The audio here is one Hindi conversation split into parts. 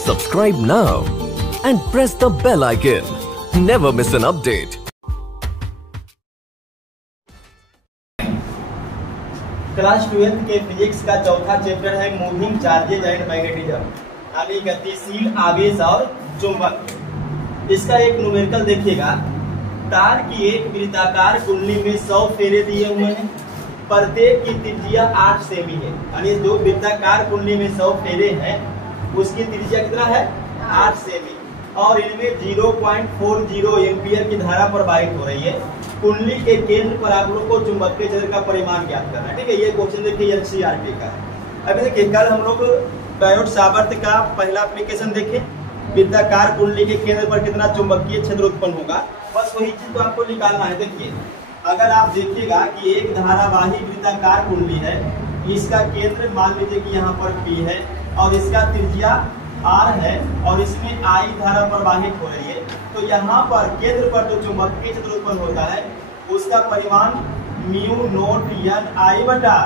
Subscribe now and press the bell icon. Never miss an update. Class 12th के फिजिक्स का चौथा चैप्टर है मूविंग चार्जेज एंड मैग्नेटिज्म, यानी गतिशील आवेश और चुंबक। इसका एक न्यूमेरिकल देखिएगा। तार की एक वृत्ताकार कुंडली में 100 फेरे दिए हुए हैं, प्रत्येक की त्रिज्या 8 सेमी है। यानी जो वृत्ताकार कुंडली में 100 फेरे हैं उसकी त्रिज्या कितना है? 8 सेमी। और इनमें 0.40 एम्पियर की धारा प्रवाहित हो रही है। कुंडली के केंद्र पर आप लोग को चुंबकीय क्षेत्र का परिमाण ज्ञात करना है। ठीक है, ये क्वेश्चन देखिए एनसीईआरटी का है। अभी देखिए, कल हम लोग डायोड सावर्त का पहला एप्लीकेशन देखे, वृत्ताकार कुंडली के केंद्र पर कितना चुंबकीय क्षेत्र उत्पन्न होगा, बस वही चीज तो आपको निकालना है। देखिए, अगर आप देखिएगा कि एक धारावाही वृत्ताकार कुंडली है, इसका केंद्र मान लीजिए कि यहाँ पर P है और इसका त्रिज्या R है और इसमें I धारा प्रवाहित हो रही है, तो यहाँ पर केंद्र पर जो चुंबकीय क्षेत्र उत्पन्न होता है उसका परिमाण म्यू नोट N I बटा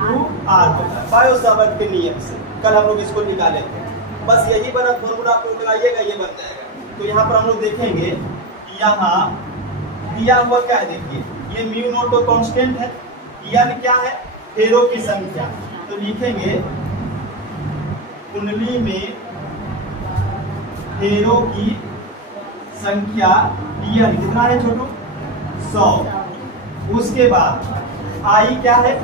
2R होता है बायो सावर्त के नियम से। कल हम लोग इसको निकाले थे, बस यही बना फॉर्मूला आप लोग लगाइएगा, ये बन जाएगा। तो यहाँ पर हम लोग देखेंगे, यहाँ दिया हुआ क्या है, देखिए ये म्यू नोट तो कांस्टेंट है, N क्या है? फेरों की संख्या। तो लिखेंगे कुंडली में फेरों की संख्या N कितना है छोटू? 100। उसके बाद I क्या है?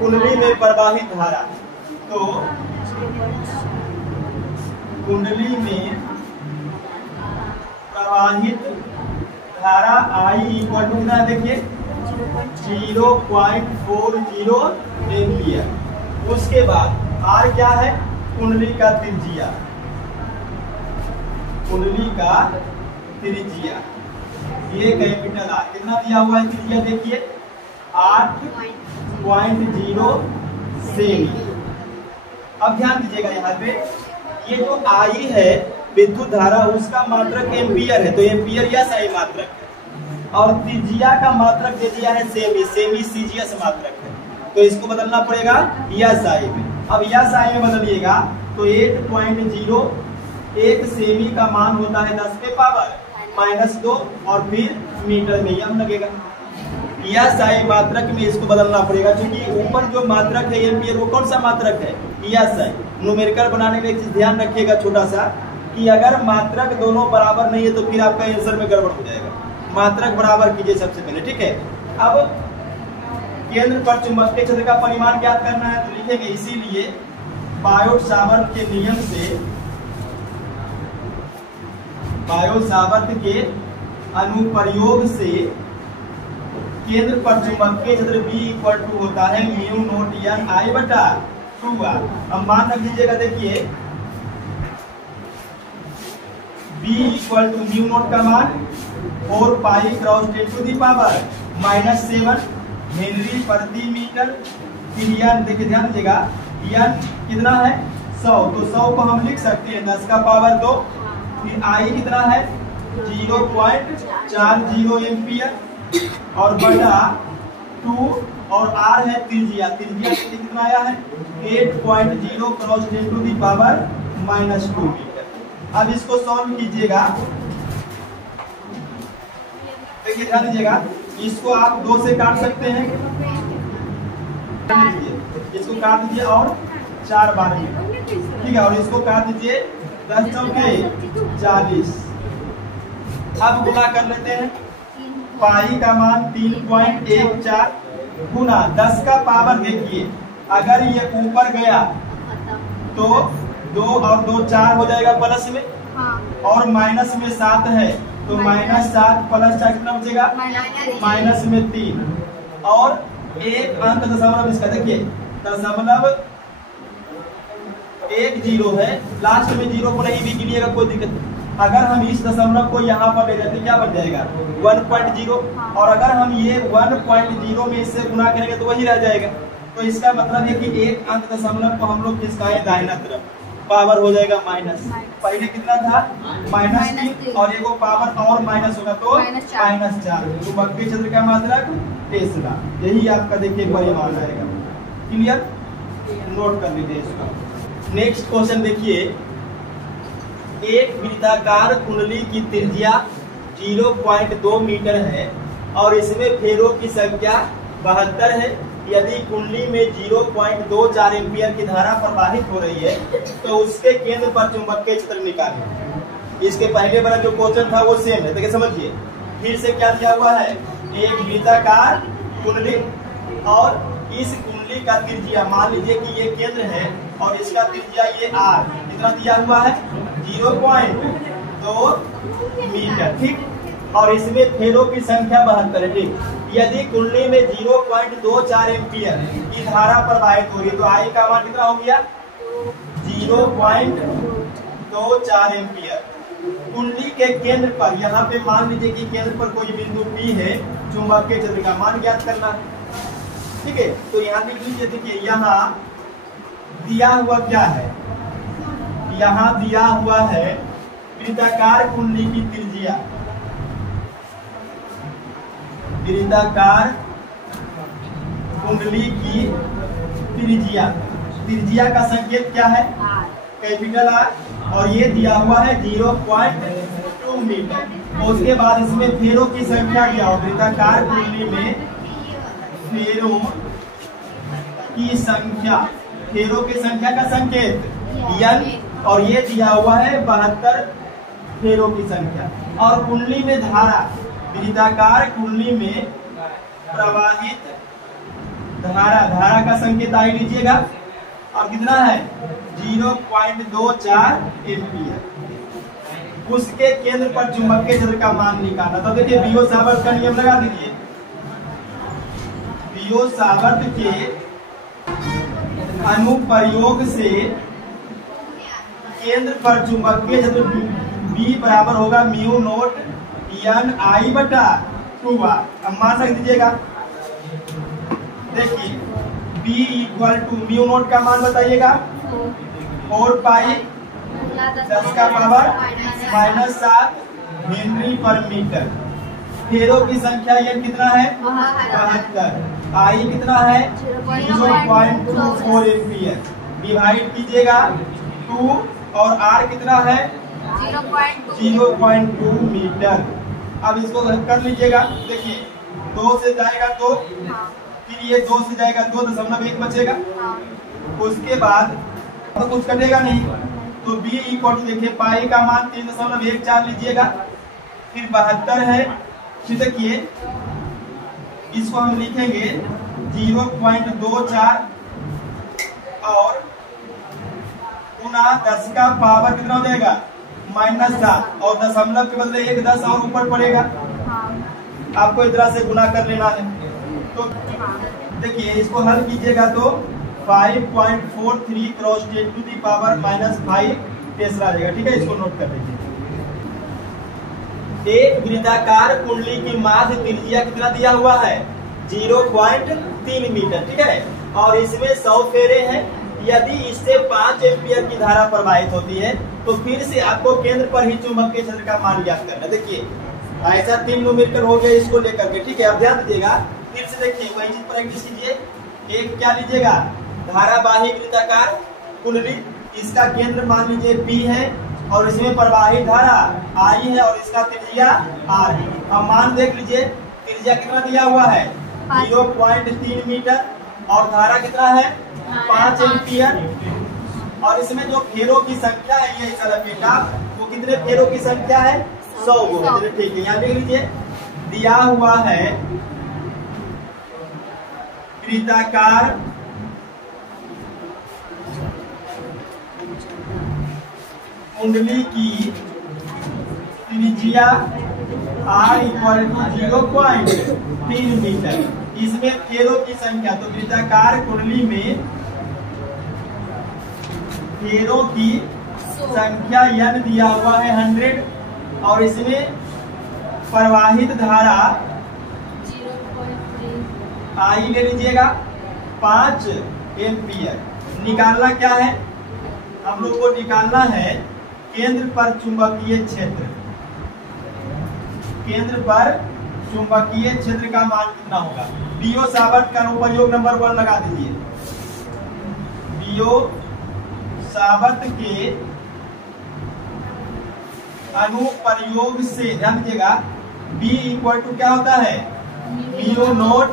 कुंडली में प्रवाहित धारा। तो कुंडली में प्रवाहित धारा I इक्वल टू कितना है? देखिए 0.40 एम्पियर। उसके बाद R क्या है? कुंडली का त्रिज्या, कुंडली का त्रिज्या ये कैपिटल R कितना दिया हुआ है त्रिज्या? देखिए 8.0 सेमी। अब ध्यान दीजिएगा, यहाँ पे ये जो I है विद्युत धारा, उसका मात्रक एम्पियर है, तो एम्पियर या सही मात्रक है, और त्रिज्या का मात्रक दे दिया है सेमी, सेमी सीजीएस मात्रक है, तो इसको बदलना पड़ेगा या साई में। अब या साई में बदलिएगा तो 8.0 एक सेमी का मान होता है 10 के पावर -2 और फिर मीटर में यम लगेगा। या साई मात्रक में इसको बदलना पड़ेगा, क्योंकि ऊपर जो मात्रक है एम्पियर वो कौन सा मात्रक है? या साई। न्यूमेरिकल बनाने में एक चीज ध्यान रखिएगा छोटा सा, कि अगर मात्रक दोनों बराबर नहीं है तो फिर आपका आंसर में गड़बड़ हो जाएगा। मात्रक बराबर कीजिए सबसे पहले, ठीक है। अब केंद्र पर चुंबकीय क्षेत्र का परिमाण ज्ञात करना है, तो लिखेंगे इसीलिए बायो सावर्त के नियम से, बायो सावर्त के अनुप्रयोग से केंद्र पर चुंबकीय क्षेत्र B इक्वल टू होता है म्यू नोट N I बटा 2R। अब मान रख लीजिएगा, देखिए B equal to mu naught का मान 4 pi cross 10 to the power -7 henry प्रति मीटर। फिर N देखिए, ध्यान दीजिएगा, N कितना है? 100, तो 100 को हम लिख सकते हैं 10 का पावर 2। फिर I कितना है? 0.40 एम्पियर और बटा 2, और R है त्रिज्या, त्रिज्या कितना आया है? 8.0 cross 10 to the power -2 metre. अब इसको सॉल्व कीजिएगा, देखिए ध्यान दीजिएगा, इसको आप 2 से काट सकते हैं, इसको काट दीजिए और 4 बार में, ठीक है, और इसको काट दीजिए 10 चौके 40। अब गुणा कर लेते हैं, पाई का मान 3.14 गुना 10 का पावर, देखिए अगर ये ऊपर गया तो 2 और 2 4 हो जाएगा प्लस में, और माइनस में 7 है तो -7 प्लस 4 कितना बचेगा? माइनस में 3, और एक अंक दशमलव इसका, देखिए दशमलव 1 0 है, लास्ट में 0 को नहीं भी गिनिएगा, कोई दिक्कत नहीं। अगर हम इस दशमलव को यहाँ पर ले जाते क्या बन जाएगा? 1.0, और अगर हम ये 1.0 में इससे गुणा करेंगे तो वही रह जाएगा। तो इसका मतलब है कि एक अंक दशमलव को हम लोग खिसकाएं दाहिना तरफ, पावर हो जाएगा माइनस। पहले कितना था? -3, और एगो पावर और माइनस होगा तो -4। चुंबकीय क्षेत्र का मात्रक टेस्ला। यही आपका देखिए परिमाण आएगा। क्लियर? नोट कर लीजिए इसको। नेक्स्ट क्वेश्चन देखिए, एक वृत्ताकार कुंडली की त्रिज्या 0.2 मीटर है और इसमें फेरों की संख्या 72 है। यदि कुंडली में 0.24 एम्पियर की धारा प्रवाहित हो रही है तो उसके केंद्र पर चुंबकीय क्षेत्र निकालें। इसके पहले वाला जो क्वेश्चन था वो सेम है, देखिए समझिए। फिर से क्या दिया हुआ है, एक वृत्ताकार कुंडली और इस कुंडली का त्रिज्या मान लीजिए कि ये केंद्र है और इसका त्रिज्या ये r कितना दिया हुआ है 0.2 मीटर, ठीक। और इसमें फेरों की संख्या 72 है, ठीक। यदि कुंडली में 0.24 एम्पियर की धारा प्रवाहित हो रही है तो आई का मान कितना हो गया 0.24 एम्पियर। कुंडली के केंद्र पर, यहाँ पे मान लीजिए कि केंद्र पर कोई बिंदु P है, चुंबकीय क्षेत्र का मान ज्ञात करना है, ठीक है। तो यहाँ लिख लीजिए, देखिए यहाँ दिया हुआ क्या है, यहाँ दिया हुआ है वृत्ताकार कुंडली की त्रिज्या, वृत्ताकार कुंडली की त्रिज्या, त्रिज्या का संकेत क्या है कैपिटल R, और ये दिया हुआ है 0.2 मीटर। उसके बाद इसमें फेरों की संख्या क्या हो, वृत्ताकार कुंडली में फेरों की संख्या, फेरों की संख्या का संकेत N, और ये दिया हुआ है 72 फेरों की संख्या। और कुंडली में धारा, वृत्ताकार कुंडली में प्रवाहित धारा, धारा का संकेत आई लीजिएगा, और कितना है 0.24 एम्पियर। उसके केंद्र पर चुंबकीय क्षेत्र का मान निकालना। तो देखिए बियो-सावर्त का नियम लगा दीजिए। बियो-सावर्त के अनुप्रयोग से केंद्र पर चुंबकीय क्षेत्र B बराबर होगा म्यू नोट N I बटा 2R। अब मान रख दीजिएगा, देखिए B equal to mu naught का मान बताइएगा 4 पाई 10 का पावर -7 हेनरी पर मीटर। फेरों की संख्या ये कितना है 72, आई कितना है 0.24 एम्पियर। डिवाइड कीजिएगा 2 और R कितना है 0.2 मीटर। अब इसको कर लीजिएगा, देखिए 2 से जाएगा 2, फिर ये 2 से जाएगा 2.1 बचेगा। उसके बाद तो कुछ कटेगा नहीं, तो B इक्वल टू देखिए पाई का मान 3.14 लीजिएगा, फिर 72 है, फिर देखिए इसको हम लिखेंगे 0.24 और गुना 10 का पावर कितना हो जाएगा -7, और दशमलव के बदले 1 10 और ऊपर पड़ेगा, आपको इस तरह से गुना कर लेना है। तो देखिए इसको हल कीजिएगा तो 5.43 क्रॉस 10 टू दी पावर -5 तेसरा आ जाएगा, ठीक है। इसको नोट कर लीजिए। एक वृत्ताकार कुंडली की माध्य त्रिज्या कितना दिया हुआ है 0.3 मीटर, ठीक है। और इसमें 100 फेरे हैं। यदि इससे 5 एम्पियर की धारा प्रवाहित होती है तो फिर से आपको केंद्र पर ही चुंबकीय क्षेत्र का मान ज्ञात करना। देखिए ऐसा 3 न्यूमेरिकल हो गया इसको लेकर के, ठीक है। अब ध्यान दीजिएगा, फिर से देखिए वही चीज प्रैक्टिस कीजिए। एक क्या लीजिएगा, धारावाही वृत्ताकार कुंडली, इसका केंद्र मान लीजिए P है और इसमें प्रवाहित धारा I है और इसका त्रिज्या R है। अब मान देख लीजिए त्रिज्या कितना दिया हुआ है 0.3 मीटर और धारा कितना है 5 एम्पियर। और इसमें जो फेरों की संख्या है ये इस लपेटा, वो कितने फेरों की संख्या है 100 गो, ठीक है। यहाँ देख लीजिए दिया हुआ है वृत्ताकार कुंडली की त्रिज्या R इक्वल टू 0.3 मीटर। इसमें फेरों की संख्या, तो वृत्ताकार कुंडली में फेरों की संख्या N दिया हुआ है 100 और इसमें प्रवाहित धारा I ले लीजिएगा 5 एम्पियर। निकालना क्या है, हम लोग को निकालना है केंद्र पर चुंबकीय क्षेत्र। केंद्र पर चुंबकीय क्षेत्र का मान कितना होगा। बियो-सावर्त का प्रयोग नंबर 1 लगा दीजिए। बियो-सावर्त के अनुप्रयोग से, ध्यान दीजिएगा, B इक्वल टू क्या होता है, म्यू नोट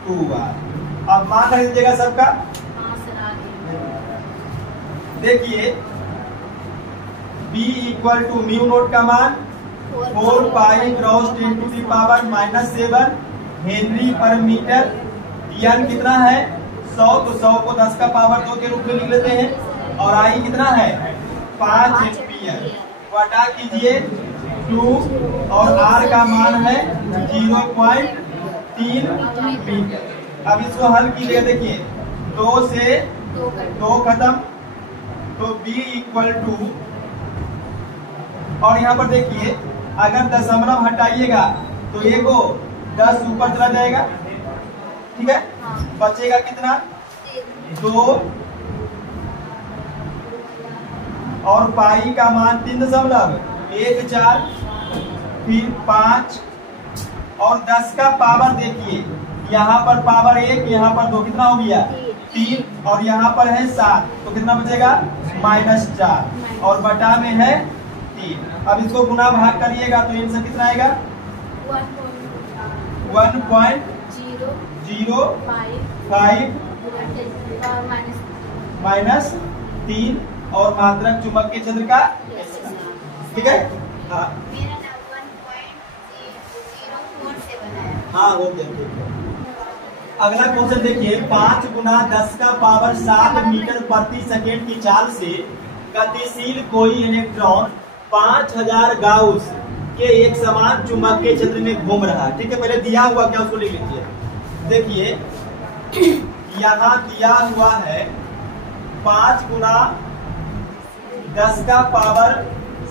Ni/2r। अब मान रख दीजिएगा सबका। देखिए B equal to mu naught का मान 4 pi cross 10 to the power -7 henry per metre. n कितना है 100, तो 100 को 10 का पावर 2 के रूप में लिख लेते हैं। और I कितना है 5 एम्पियर। बटा कीजिए 2 और R का मान है 0.3 मीटर। अब इसको हल कीजिएगा। देखिए 2 से 2 खत्म, तो B इक्वल टू, और यहाँ पर देखिए अगर दशमलव हटाइएगा तो ये को 10 ऊपर चला जाएगा, ठीक है। बचेगा कितना 2 और पाई का मान 3.14, फिर 5 और 10 का पावर देखिए, यहाँ पर पावर 1, यहाँ पर 2, कितना हो गया 3, और यहाँ पर है 7, तो कितना बचेगा -4 और बटा में है 3। अब इसको गुना भाग करिएगा तो इनसे कितना आएगा 1.05 -3 और मात्रक चुंबकीय क्षेत्र का, ठीक है। हाँ हाँ, हो गया। अगला क्वेश्चन देखिए, 5 गुना 10 का पावर 7 मीटर प्रति सेकेंड की चाल से गतिशील कोई इलेक्ट्रॉन 5000 गाउस के एक समान चुंबकीय क्षेत्र में घूम रहा है, ठीक है। पहले दिया हुआ क्या उसको लिख लीजिए। देखिए यहाँ दिया हुआ है 5 गुना 10 का पावर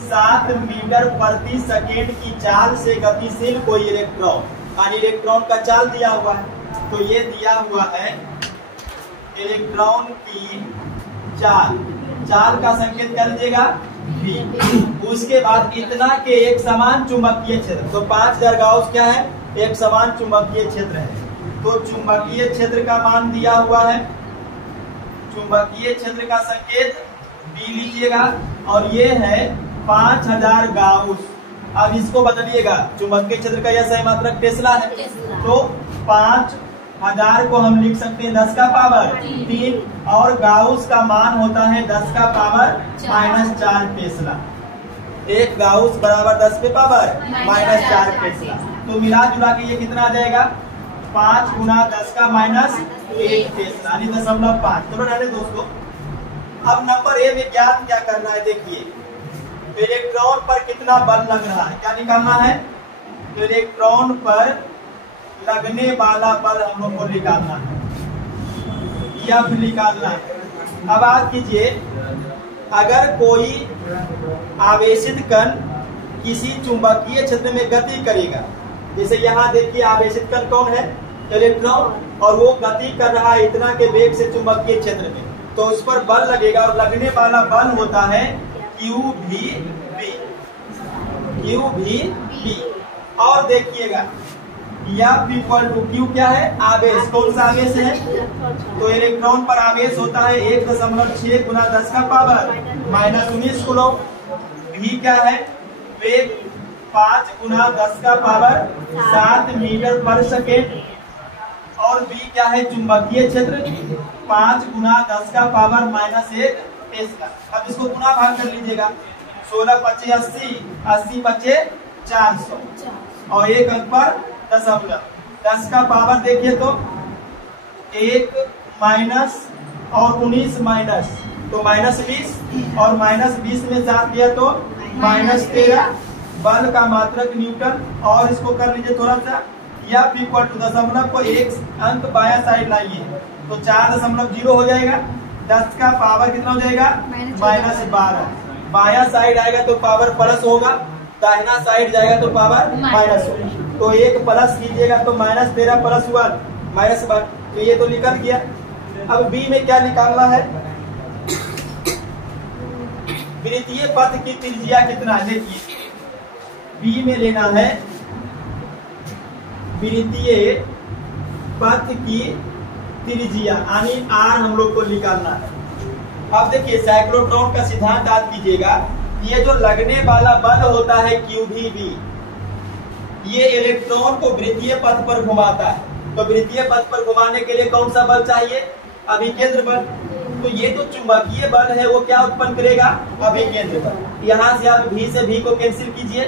7 मीटर प्रति सेकेंड की चाल से गतिशील कोई इलेक्ट्रॉन, यानी इलेक्ट्रॉन का चाल दिया हुआ है। तो ये दिया हुआ है इलेक्ट्रॉन की चाल, चाल का संकेत कर लीजिएगा V। उसके बाद इतना के एक समान चुंबकीय क्षेत्र, तो 5000 गाउस क्या है, एक समान चुंबकीय क्षेत्र है। तो चुंबकीय क्षेत्र का मान दिया हुआ है, चुंबकीय क्षेत्र का संकेत B लीजिएगा, और ये है 5000 गाउस। अब इसको बदलिएगा, चुंबकीय क्षेत्र का यह सही मात्रक टेस्ला है, तो 5000 को हम लिख सकते हैं 10 का पावर 3, और गाउस का मान होता है 10 का पावर -4 टेस्ला। 1 गाउस बराबर 10 के पावर -4 टेस्ला। तो मिला जुला के ये कितना आ जाएगा 5 गुना 10 का -1 टेस्ला, यानी 0.5। चलो रहने दोस्तों, अब नंबर ए में ज्ञात क्या करना है। देखिए इलेक्ट्रॉन पर कितना बल लग रहा है, क्या निकालना है, तो इलेक्ट्रॉन पर लगने वाला बल हम लोग को निकालना है, या फिर निकालना है। अब बात कीजिए, अगर कोई आवेशित कण किसी चुंबकीय क्षेत्र में गति करेगा, जैसे यहाँ देखिए आवेशित कण कौन है, इलेक्ट्रॉन, और वो गति कर रहा है इतना के वेग से चुंबकीय क्षेत्र में, तो उस पर बल लगेगा, और लगने वाला बल होता है QVB। और देखिएगा F इक्वल टू Q क्या है, आवेश। कौन सा आवेश है, तो इलेक्ट्रॉन पर आवेश होता है 1.6 गुना 10 का पावर -19 कूलम। V क्या है, वेग 5 गुना 10 का पावर 7 मीटर पर सेकेंड। और B क्या है, चुंबकीय क्षेत्र 5 गुना 10 का पावर -1 टेस्ला। अब इसको गुना भाग कर लीजिएगा, 16 × 5 = 80, 80 बचे 400, और 1 अंक पर दशमलव। 10 का पावर देखिए तो 1 माइनस और 19 माइनस, तो -20, और -20 में 7 किया तो -13। बल का मात्रक न्यूटन। और इसको कर लीजिए थोड़ा सा, F इक्वल टू दशमलव को 1 अंक बाया साइड लाइए तो 4.0 हो जाएगा। 10 का पावर कितना हो जाएगा, -12। बाया साइड आएगा तो पावर प्लस होगा, दाहिना साइड जाएगा तो पावर माइनस होगा। तो 1 प्लस कीजिएगा तो -13 + 1 -1, तो ये तो निकल गया। अब B में क्या निकालना है, वृत्तीय पथ की त्रिज्या कितना है। देखिए B में लेना है वृत्तीय पथ की त्रिज्या, यानी R हम लोग को निकालना है। अब देखिए साइक्लोट्रॉन का सिद्धांत याद कीजिएगा, ये जो लगने वाला बल होता है QVB, ये इलेक्ट्रॉन को वृत्तीय पथ पर घुमाता है। तो वृत्तीय पथ पर घुमाने के लिए कौन सा बल चाहिए? अभिकेंद्र बल। तो ये जो चुंबकीय बल है वो क्या उत्पन्न करेगा? अभिकेंद्र बल। यहाँ से आप V से V को कैंसिल कीजिए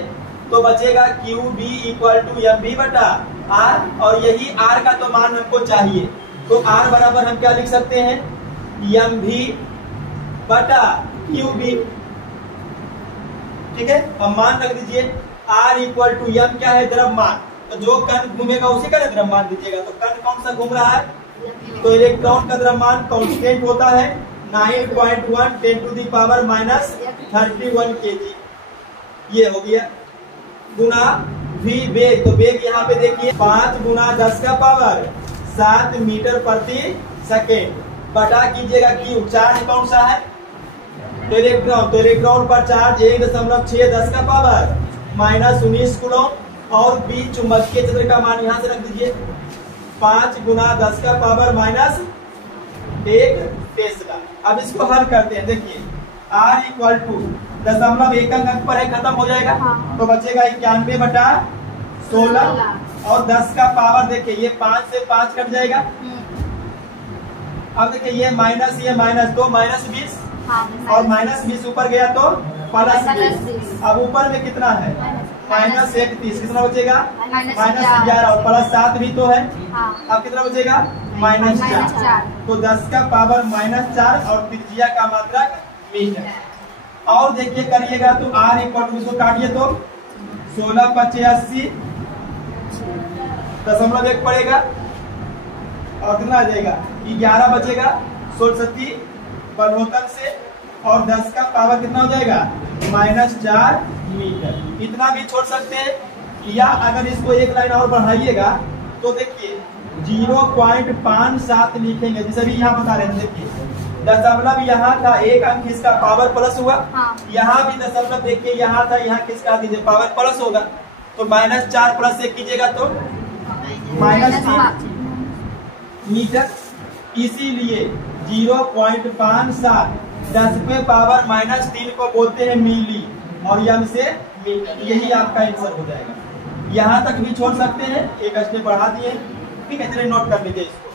तो बचेगा QB इक्वल टू MV बटा R, और यही R का तो मान हमको चाहिए। तो R बराबर हम क्या लिख सकते हैं? MV बटा QB। ठीक है, अब मान रख दीजिए R इक्वल टू M क्या है? द्रव्यमान। तो जो कण घूमेगा उसी का द्रव्यमान दीजिएगा। तो कण कौन सा घूम रहा है? तो इलेक्ट्रॉन का द्रव्यमान कांस्टेंट होता है 9.1 10⁻31 kg। ये हो गया गुना V वेग। तो वेग यहाँ पे देखिए 5 गुना 10 का पावर 7 मीटर प्रति सेकेंड बटा कीजिएगा Q। चार्ज कौन सा है? तो इलेक्ट्रॉन पर चार्ज 1.6 का पावर -19 कूलम, और B चुंबकीय क्षेत्र का मान यहाँ से रख दीजिए 5 गुना 10 का पावर -1 टेस्ला। अब इसको हल करते हैं। देखिए R इक्वल टू 0.1 अंक पर है, खत्म हो जाएगा। तो बचेगा 91 बटा 16, और 10 का पावर देखिए ये 5 से 5 कट जाएगा। अब देखिए ये माइनस तो -20, और -20 ऊपर गया तो +20। अब ऊपर में कितना है? -31। कितना बचेगा? -11, और +7 भी तो है। अब कितना बचेगा? -4। तो 10 का पावर -4, और त्रिज्या का मात्रक मीटर। और देखिए करिएगा तो R इक्वल टू, इसको काटिए तो 16 × 80 .1 पड़ेगा, और कितना आ जाएगा? 11 बचेगा 16 बलवोतन से, और 10 का पावर कितना हो जाएगा? -4 मीटर। इतना भी छोड़ सकते हैं, या अगर इसको एक लाइन और बढ़ाइएगा तो देखिए 0.57 लिखेंगे, जैसे भी यहाँ बता रहे थे। देखिए दशमलव यहाँ था, एक अंक इसका पावर प्लस हुआ। यहाँ भी दशमलव देखिए यहाँ था, यहाँ किसका दीजिए पावर प्लस होगा। तो -4 + 1 कीजिएगा तो -3 मीटर। इसीलिए 0.57 10 पे पावर -3 को बोलते हैं मिली, और यम से मीटर। यही आपका आंसर हो जाएगा। यहाँ तक भी छोड़ सकते हैं, एक स्टेप बढ़ा दिए। ठीक है, चलिए नोट कर लीजिए इसको।